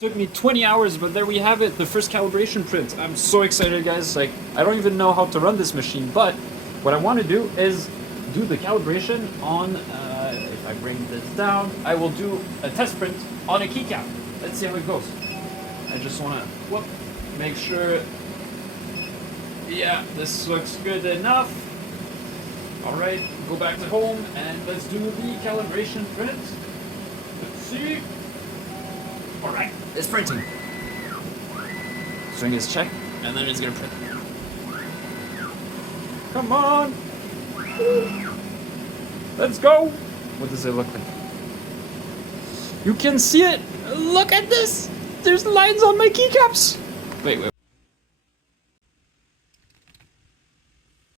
Took me 20 hours, but there we have it, the first calibration print. I'm so excited, guys. Like, I don't even know how to run this machine, but what I want to do is do the calibration on, if I bring this down, I will do a test print on a keycap. Let's see how it goes. I just want to, make sure, yeah, this looks good enough. All right, go back to home and let's do the calibration print. Let's see. All right, it's printing. String is checked, and then it's gonna print. Come on! Let's go! What does it look like? You can see it! Look at this! There's lines on my keycaps! Wait.